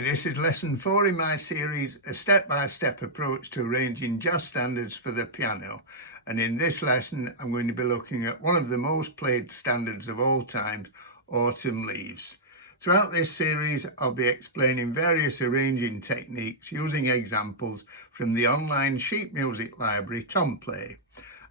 Hi, this is lesson 4 in my series, a step-by-step approach to arranging jazz standards for the piano. And in this lesson, I'm going to be looking at one of the most played standards of all time, Autumn Leaves. Throughout this series, I'll be explaining various arranging techniques using examples from the online sheet music library, Tomplay.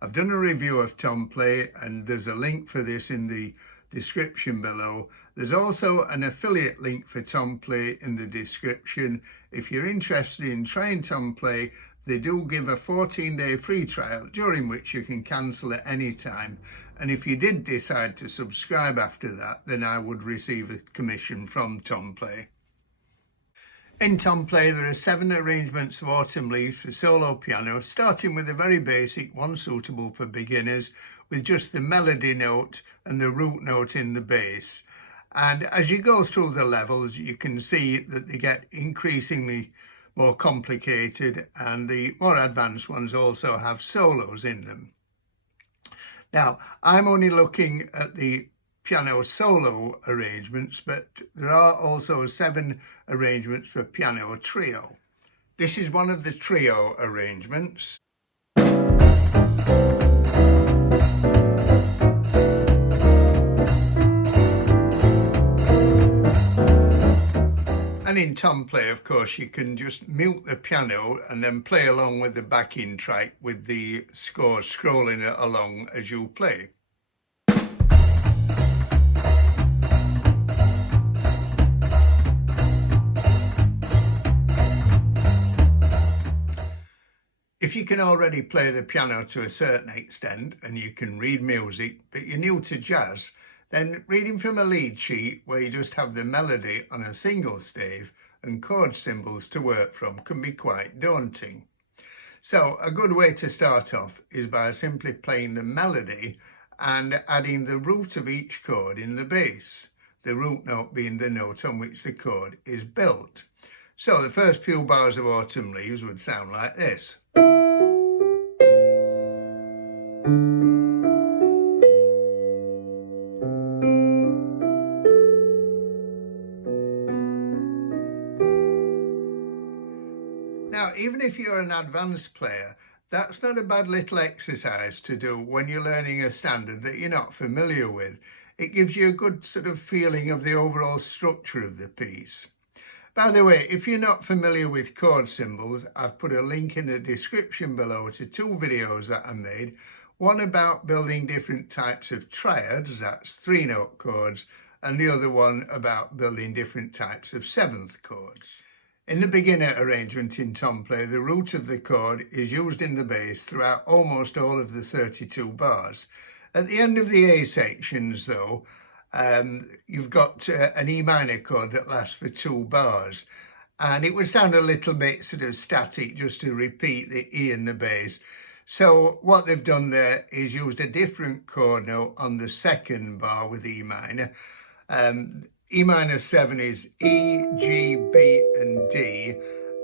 I've done a review of Tomplay and there's a link for this in the description below. There's also an affiliate link for Tomplay in the description. If you're interested in trying Tomplay, they do give a 14-day free trial during which you can cancel at any time. And if you did decide to subscribe after that, then I would receive a commission from Tomplay. In Tomplay, there are 7 arrangements of Autumn Leaves for solo piano, starting with a very basic one suitable for beginners, with just the melody note and the root note in the bass. And as you go through the levels, you can see that they get increasingly more complicated, and the more advanced ones also have solos in them. Now, I'm only looking at the piano solo arrangements, but there are also 7 arrangements for piano trio. This is one of the trio arrangements. And in Tomplay, of course, you can just mute the piano and then play along with the backing track with the score scrolling along as you play. If you can already play the piano to a certain extent and you can read music, but you're new to jazz, then reading from a lead sheet where you just have the melody on a single stave and chord symbols to work from can be quite daunting. So a good way to start off is by simply playing the melody and adding the root of each chord in the bass, the root note being the note on which the chord is built. So the first few bars of Autumn Leaves would sound like this. Now, even if you're an advanced player, that's not a bad little exercise to do when you're learning a standard that you're not familiar with. It gives you a good sort of feeling of the overall structure of the piece. By the way, if you're not familiar with chord symbols, I've put a link in the description below to 2 videos that I made. One about building different types of triads, that's 3-note chords, and the other one about building different types of 7th chords. In the beginner arrangement in Tomplay, the root of the chord is used in the bass throughout almost all of the 32 bars. At the end of the A sections, though, you've got an E minor chord that lasts for 2 bars, and it would sound a little bit sort of static just to repeat the E in the bass. So what they've done there is used a different chord note on the 2nd bar with E minor. E minor 7 is E, G, B and D,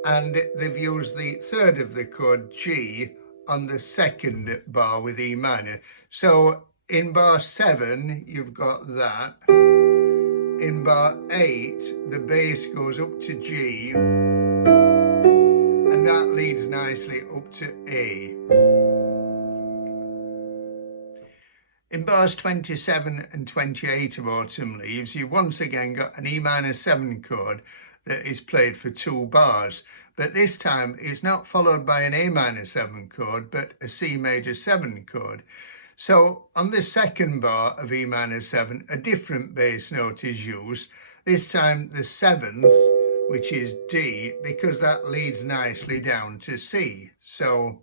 and they've used the 3rd of the chord G on the 2nd bar with E minor. So in bar 7 you've got that. In bar 8 the bass goes up to G and that leads nicely up to A. In bars 27 and 28 of Autumn Leaves, you've once again got an E minor 7 chord that is played for 2 bars, but this time it's not followed by an A minor 7 chord, but a C major 7 chord. So on the 2nd bar of E minor 7, a different bass note is used, this time the 7th, which is D, because that leads nicely down to C. So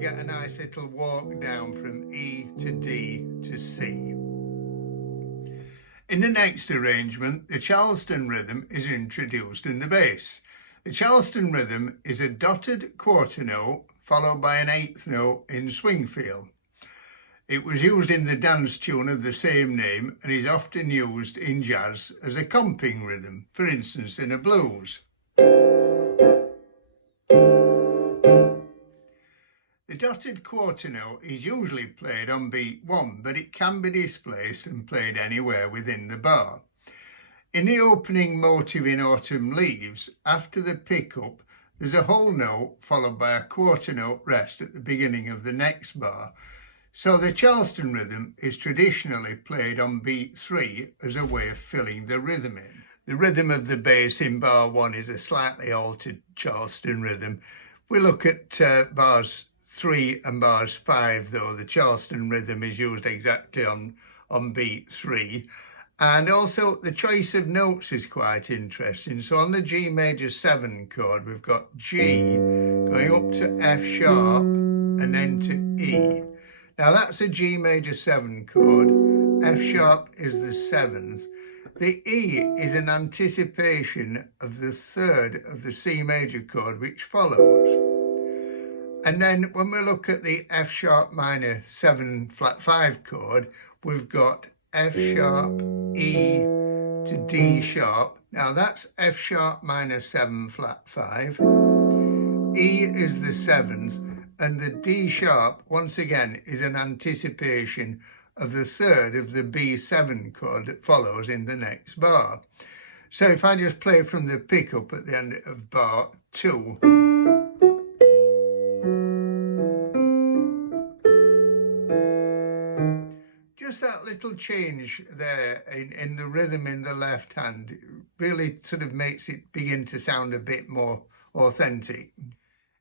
get a nice little walk down from E to D to C. In the next arrangement, the Charleston Rhythm is introduced in the bass. The Charleston Rhythm is a dotted quarter note followed by an 8th note in swing feel. It was used in the dance tune of the same name and is often used in jazz as a comping rhythm, for instance in a blues. The dotted quarter note is usually played on beat 1, but it can be displaced and played anywhere within the bar. In the opening motive in Autumn Leaves, after the pickup, there's a whole note followed by a quarter note rest at the beginning of the next bar. So the Charleston Rhythm is traditionally played on beat 3 as a way of filling the rhythm in. The rhythm of the bass in bar 1 is a slightly altered Charleston Rhythm. We look at bars 3 and bars 5 though. The Charleston Rhythm is used exactly on beat 3. And also the choice of notes is quite interesting. So on the G major 7 chord, we've got G going up to F sharp and then to E. Now that's a G major 7 chord. F sharp is the 7th. The E is an anticipation of the 3rd of the C major chord which follows. And then when we look at the F sharp minor 7 flat 5 chord, we've got F sharp, E to D sharp. Now that's F sharp minor 7 flat 5. E is the 7th, and the D sharp, once again, is an anticipation of the 3rd of the B7 chord that follows in the next bar. So if I just play from the pickup at the end of bar 2, just that little change there in the rhythm in the left hand really sort of makes it begin to sound a bit more authentic.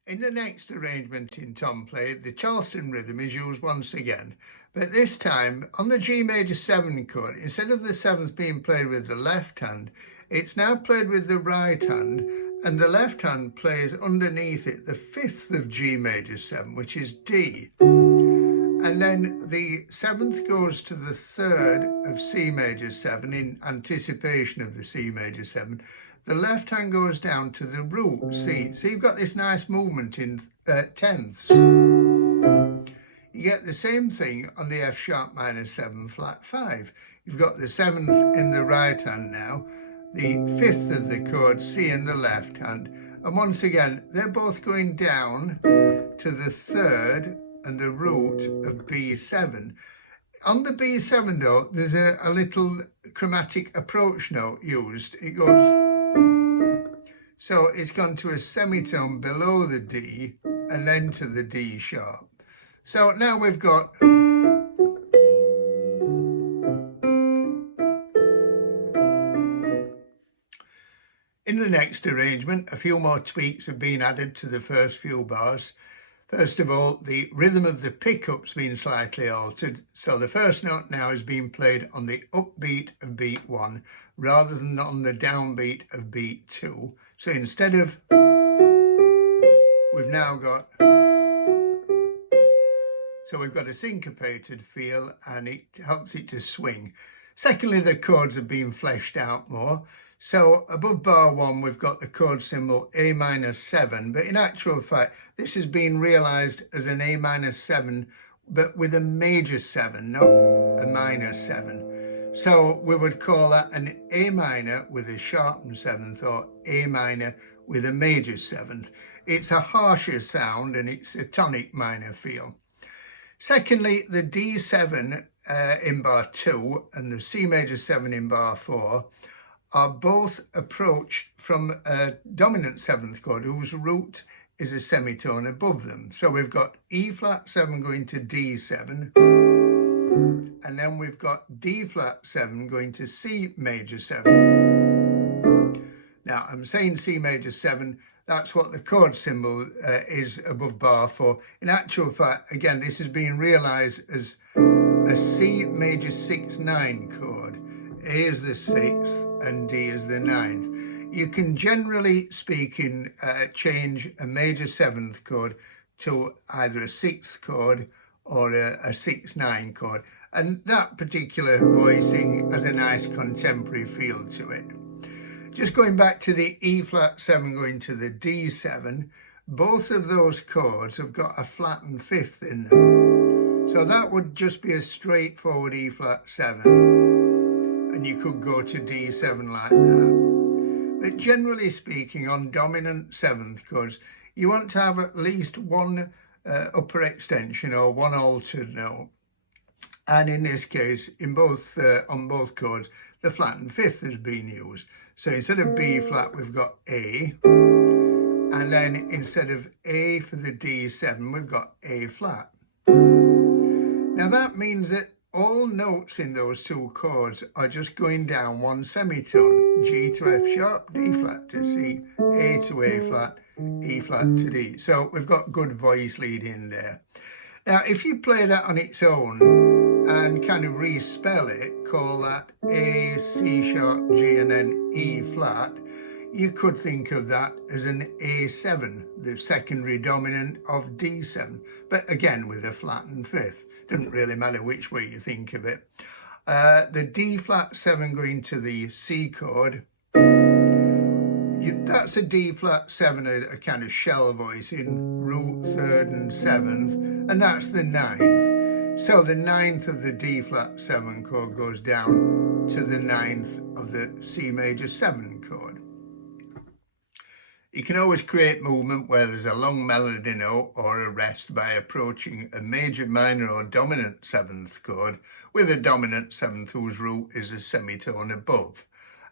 In the next arrangement in Tomplay, the Charleston Rhythm is used once again, but this time on the G major 7 chord, instead of the 7th being played with the left hand, it's now played with the right hand, and the left hand plays underneath it the 5th of G major 7, which is D. And then the 7th goes to the 3rd of C major 7 in anticipation of the C major 7. The left hand goes down to the root C. So you've got this nice movement in tenths. You get the same thing on the F sharp minor 7 flat 5. You've got the 7th in the right hand now, the 5th of the chord C in the left hand. And once again, they're both going down to the 3rd and the root of B7. On the B7 though, there's a little chromatic approach note used. It goes, so it's gone to a semitone below the D and then to the D sharp. So now we've got in the next arrangement, a few more tweaks have been added to the first few bars. First of all, the rhythm of the pickup's been slightly altered. So the first note now is being played on the upbeat of beat 1 rather than on the downbeat of beat 2. So instead of, we've now got, so we've got a syncopated feel and it helps it to swing. Secondly, the chords have been fleshed out more. So above bar 1, we've got the chord symbol A minor 7, but in actual fact, this has been realized as an A minor 7, but with a major 7, not a minor 7. So we would call that an A minor with a sharpened 7th or A minor with a major 7th. It's a harsher sound and it's a tonic minor feel. Secondly, the D7 in bar 2 and the C major 7 in bar 4 are both approached from a dominant 7th chord whose root is a semitone above them. So we've got E flat 7 going to D7, and then we've got D flat 7 going to C major 7. Now I'm saying C major 7, that's what the chord symbol is above bar 4. In actual fact, again, this is being realized as a C major 6-9 chord. A is the 6th and D is the 9th. You can generally speaking change a major 7th chord to either a 6th chord or a 6-9 chord, and that particular voicing has a nice contemporary feel to it. Just going back to the E flat 7 going to the D7, both of those chords have got a flattened 5th in them. So that would just be a straightforward E flat 7. And you could go to D7 like that. But generally speaking, on dominant 7th chords, you want to have at least one upper extension or one altered note. And in this case, in both on both chords, the flattened fifth has been used. So instead of B flat, we've got A. And then instead of A for the D7, we've got A flat. Now that means that all notes in those two chords are just going down one semitone. G to F sharp, D flat to C, A to A flat, E flat to D. So we've got good voice lead in there. Now if you play that on its own and kind of respell it, call that A, C sharp, G and then E flat, you could think of that as an A7, the secondary dominant of D7, but again with a flattened fifth. Doesn't really matter which way you think of it. The D flat 7 going to the C chord, that's a D flat 7, a kind of shell voice in root, third and seventh, and that's the ninth. So the ninth of the D flat 7 chord goes down to the ninth of the C major 7 chord. You can always create movement where there's a long melody note or a rest by approaching a major, minor or dominant seventh chord with a dominant seventh whose root is a semitone above.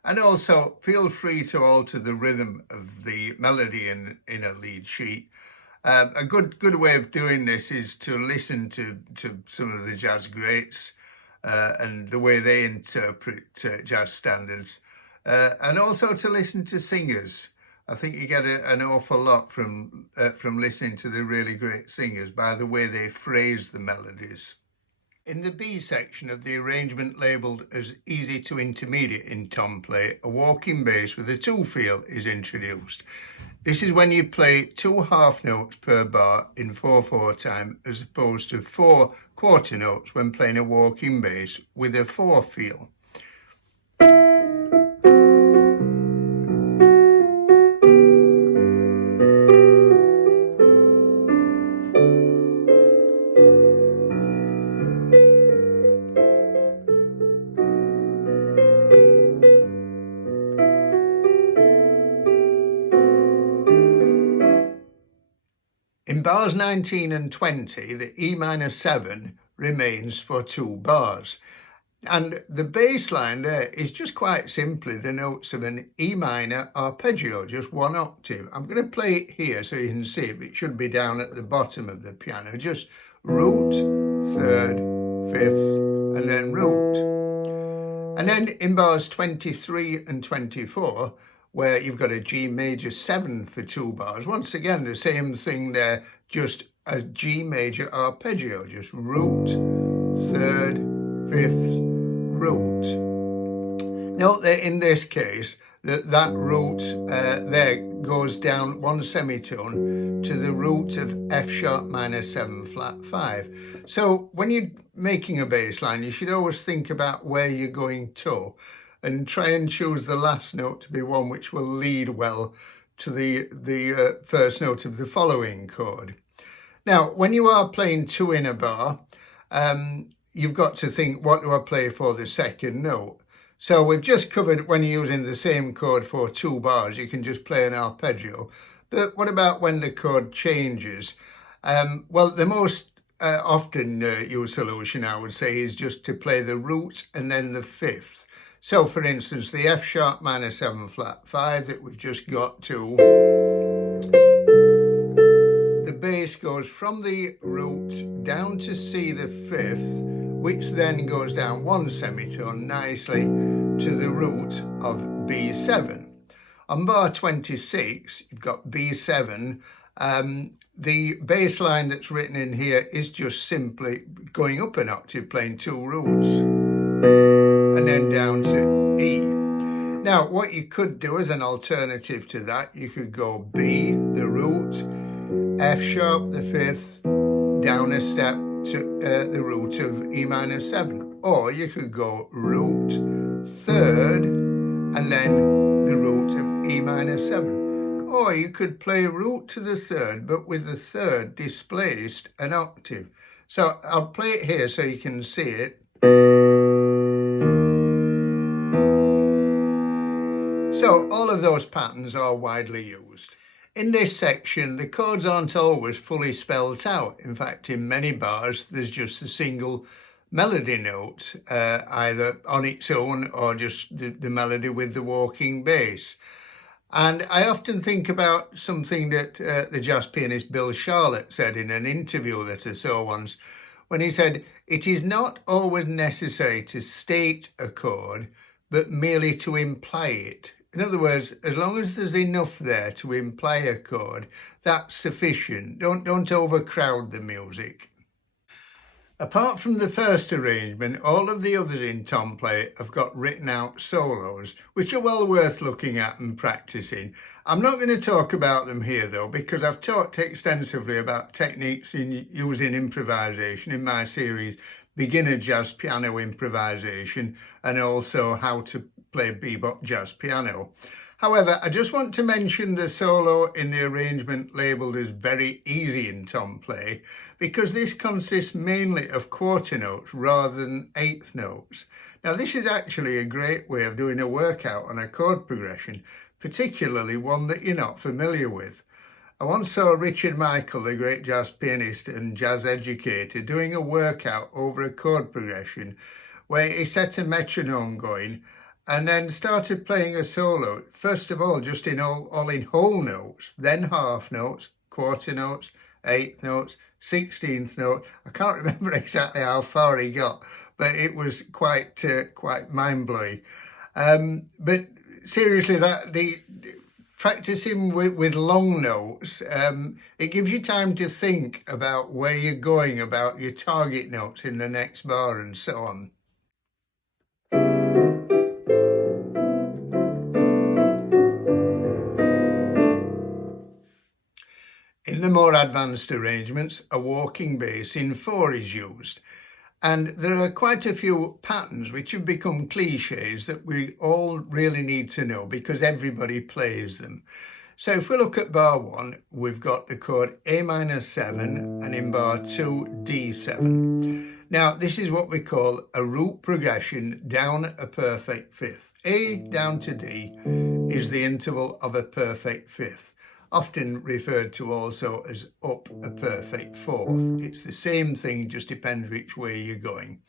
And also feel free to alter the rhythm of the melody in a lead sheet. A good way of doing this is to listen to some of the jazz greats and the way they interpret jazz standards, and also to listen to singers. I think you get an awful lot from listening to the really great singers by the way they phrase the melodies. In the B section of the arrangement labelled as easy to intermediate in Tomplay, a walking bass with a 2-feel is introduced. This is when you play 2 half notes per bar in 4/4 time as opposed to 4 quarter notes when playing a walking bass with a 4-feel. In bars 19 and 20, the E minor 7 remains for 2 bars. And the bass line there is just quite simply the notes of an E minor arpeggio, just 1 octave. I'm going to play it here so you can see it. It should be down at the bottom of the piano. Just root, third, fifth, and then root. And then in bars 23 and 24, where you've got a G major 7 for 2 bars. Once again, the same thing there, just a G major arpeggio, just root, third, fifth, root. Note that in this case, that root there goes down 1 semitone to the root of F sharp minor 7 flat 5. So when you're making a bass line, you should always think about where you're going to, and try and choose the last note to be one which will lead well to the first note of the following chord. Now, when you are playing 2 in a bar, you've got to think, what do I play for the second note? So we've just covered when you're using the same chord for 2 bars, you can just play an arpeggio. But what about when the chord changes? Well, the most often used solution, I would say, is just to play the root and then the fifth. So, for instance, the F sharp minor 7 flat 5 that we've just got to, the bass goes from the root down to C the 5th, which then goes down 1 semitone nicely to the root of B7. On bar 26, you've got B7. The bass line that's written in here is just simply going up an octave, playing 2 roots, and then down to E. Now, what you could do as an alternative to that, you could go B, the root, F sharp, the 5th, down a step to the root of E minor 7. Or you could go root, 3rd, and then the root of E minor 7. Or you could play root to the 3rd, but with the 3rd displaced an octave. So I'll play it here so you can see it. So all of those patterns are widely used. In this section, the chords aren't always fully spelled out. In fact, in many bars, there's just a single melody note, either on its own or just the melody with the walking bass. And I often think about something that the jazz pianist Bill Charlotte said in an interview that I saw once, when he said, "It is not always necessary to state a chord, but merely to imply it." In other words, as long as there's enough there to imply a chord, that's sufficient. Don't overcrowd the music. Apart from the first arrangement, all of the others in Tomplay have got written out solos, which are well worth looking at and practicing. I'm not going to talk about them here though, because I've talked extensively about techniques in using improvisation in my series, Beginner Jazz Piano Improvisation, and also how to play bebop jazz piano. However, I just want to mention the solo in the arrangement labelled as Very Easy in Tomplay, because this consists mainly of quarter notes rather than eighth notes. Now, this is actually a great way of doing a workout on a chord progression, particularly one that you're not familiar with. I once saw Richard Michael, the great jazz pianist and jazz educator, doing a workout over a chord progression where he set a metronome going and then started playing a solo, first of all just in all in whole notes, then half notes, quarter notes, eighth notes, 16th note. I can't remember exactly how far he got, but it was quite mind-blowing. But seriously, practicing with long notes, it gives you time to think about where you're going, about your target notes in the next bar and so on. In the more advanced arrangements, a walking bass in 4 is used. And there are quite a few patterns which have become cliches that we all really need to know because everybody plays them. So if we look at bar 1, we've got the chord A minor 7 and in bar 2, D7. Now, this is what we call a root progression down a perfect fifth. A down to D is the interval of a perfect fifth, often referred to also as up a perfect fourth. It's the same thing, just depends which way you're going.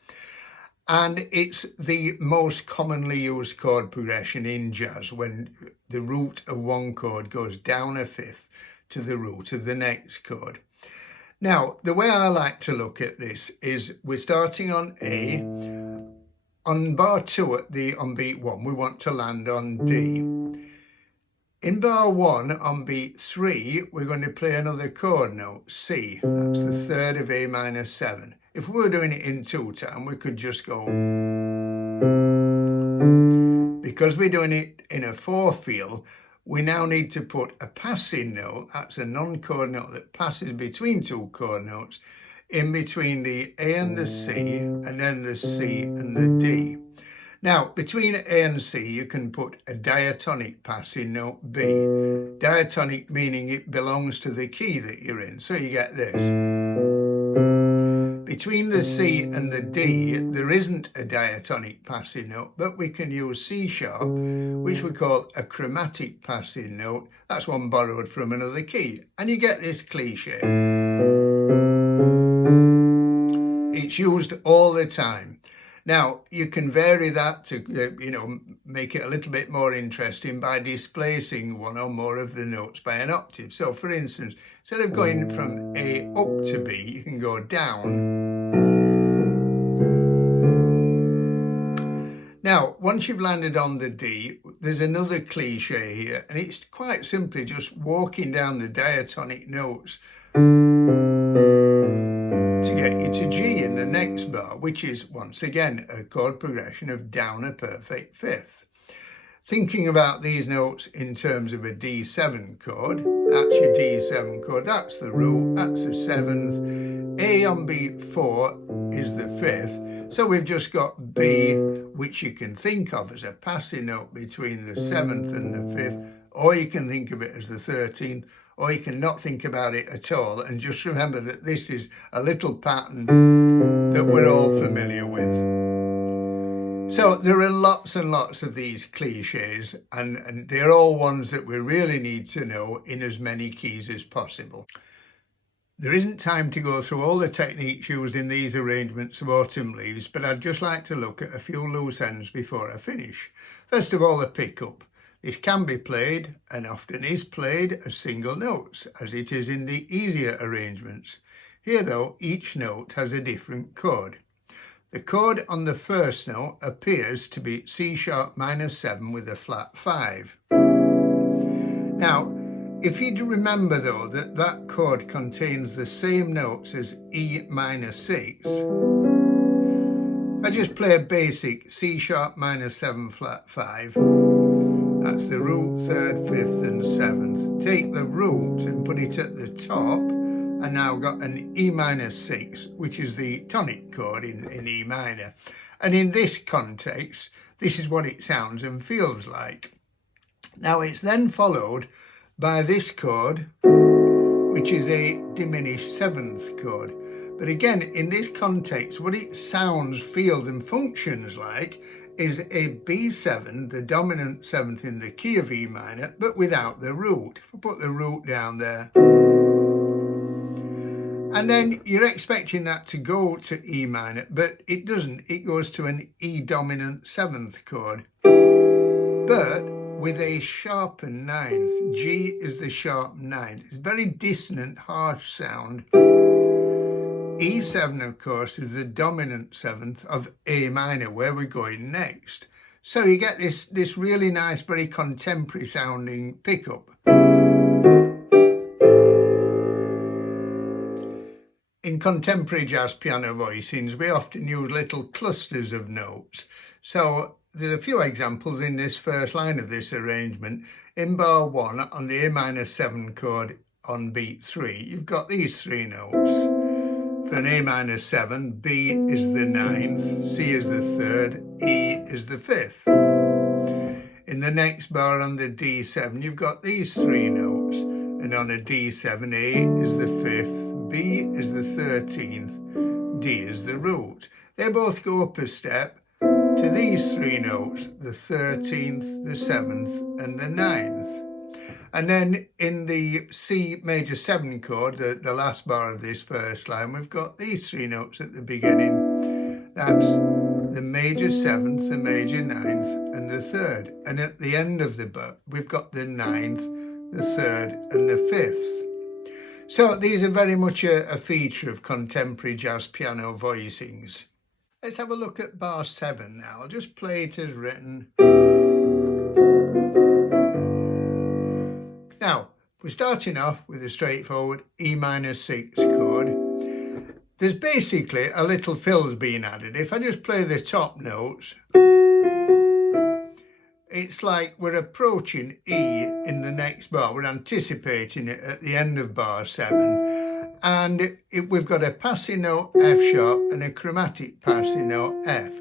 And it's the most commonly used chord progression in jazz, when the root of one chord goes down a fifth to the root of the next chord. Now, the way I like to look at this is we're starting on A. On bar 2 on beat 1, we want to land on D. In bar 1 on beat 3, we're going to play another chord note, C. That's the third of A minor 7. If we were doing it in 2-time, we could just go. Because we're doing it in a 4 feel, we now need to put a passing note, that's a non-chord note that passes between 2 chord notes, in between the A and the C, and then the C and the D. Now, between A and C, you can put a diatonic passing note, B. Diatonic meaning it belongs to the key that you're in, so you get this. Between the C and the D, there isn't a diatonic passing note, but we can use C sharp, which we call a chromatic passing note. That's one borrowed from another key, and you get this cliche. It's used all the time. Now, you can vary that to, make it a little bit more interesting by displacing one or more of the notes by an octave. So, for instance, instead of going from A up to B, you can go down. Now, once you've landed on the D, there's another cliche here, and it's quite simply just walking down the diatonic notes to get you to G in the next bar, which is once again a chord progression of down a perfect fifth. Thinking about these notes in terms of a D7 chord, that's your D7 chord, that's the root, that's the 7th, A on beat 4 is the 5th, so we've just got B, which you can think of as a passing note between the 7th and the 5th, or you can think of it as the 13th, or you can not think about it at all and just remember that this is a little pattern that we're all familiar with. So there are lots and lots of these cliches, and they're all ones that we really need to know in as many keys as possible. There isn't time to go through all the techniques used in these arrangements of Autumn Leaves, but I'd just like to look at a few loose ends before I finish. First of all, the pickup. This can be played, and often is played, as single notes, as it is in the easier arrangements. Here though, each note has a different chord. The chord on the first note appears to be C sharp minor 7 with a flat 5. Now, if you remember though that that chord contains the same notes as E minor 6, I just play a basic C sharp minor 7 flat 5. That's the root, 3rd, 5th and 7th. Take the root and put it at the top, and now I've got an E minor 6, which is the tonic chord in E minor. And in this context, this is what it sounds and feels like. Now it's then followed by this chord, which is a diminished 7th chord. But again, in this context, what it sounds, feels and functions like is a B7, the dominant 7th in the key of E minor, but without the root. If I put the root down there, and then you're expecting that to go to E minor, but it doesn't. It goes to an E dominant 7th chord, but with a sharpened 9th. G is the sharp 9th. It's a very dissonant, harsh sound. E7, of course, is the dominant 7th of A minor, where we're going next. So you get this really nice, very contemporary sounding pickup. In contemporary jazz piano voicings, we often use little clusters of notes. So there's a few examples in this first line of this arrangement. In bar 1, on the A minor 7 chord on beat 3, you've got these 3 notes. For an A minor 7, B is the 9th, C is the 3rd, E is the 5th. In the next bar on the D7, you've got these 3 notes, and on a D7, A is the 5th, B is the 13th, D is the root. They both go up a step to these 3 notes, the 13th, the 7th and the 9th. And then in the C major 7 chord, the last bar of this first line, we've got these 3 notes at the beginning. That's the major 7th, the major 9th and the 3rd. And at the end of the bar, we've got the 9th, the 3rd and the 5th. So these are very much a feature of contemporary jazz piano voicings. Let's have a look at bar 7 now. I'll just play it as written. Now, we're starting off with a straightforward E minor 6 chord. There's basically a little fills being added. If I just play the top notes, it's like we're approaching E in the next bar. We're anticipating it at the end of bar 7. And we've got a passing note F sharp and a chromatic passing note F.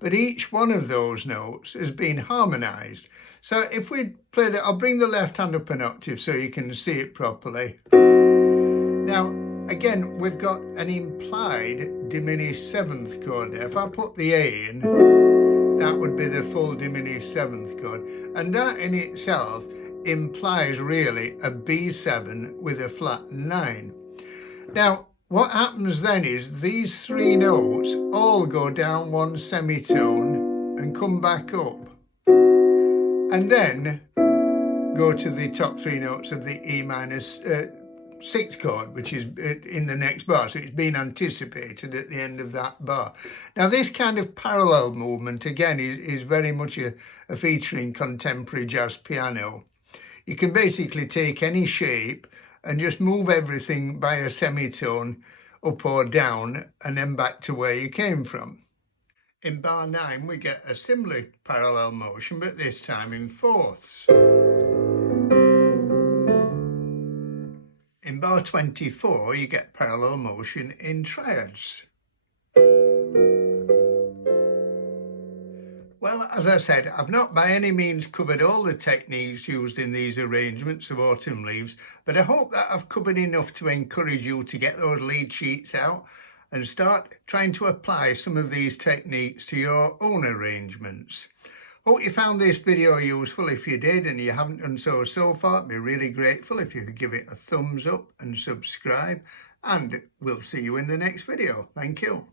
But each one of those notes has been harmonized. So if we play that, I'll bring the left hand up an octave so you can see it properly. Now, again, we've got an implied diminished 7th chord there. If I put the A in, that would be the full diminished 7th chord. And that in itself implies really a B7 with a flat 9. Now, what happens then is these 3 notes all go down one semitone and come back up, and then go to the top 3 notes of the E minor 6 chord, which is in the next bar. So it's been anticipated at the end of that bar. Now, this kind of parallel movement, again, is very much a feature in contemporary jazz piano. You can basically take any shape and just move everything by a semitone up or down and then back to where you came from. In bar 9, we get a similar parallel motion, but this time in fourths. In bar 24, you get parallel motion in triads. Well, as I said, I've not by any means covered all the techniques used in these arrangements of Autumn Leaves, but I hope that I've covered enough to encourage you to get those lead sheets out and start trying to apply some of these techniques to your own arrangements. Hope you found this video useful. If you did and you haven't done so far, I'd be really grateful if you could give it a thumbs up and subscribe, and we'll see you in the next video. Thank you.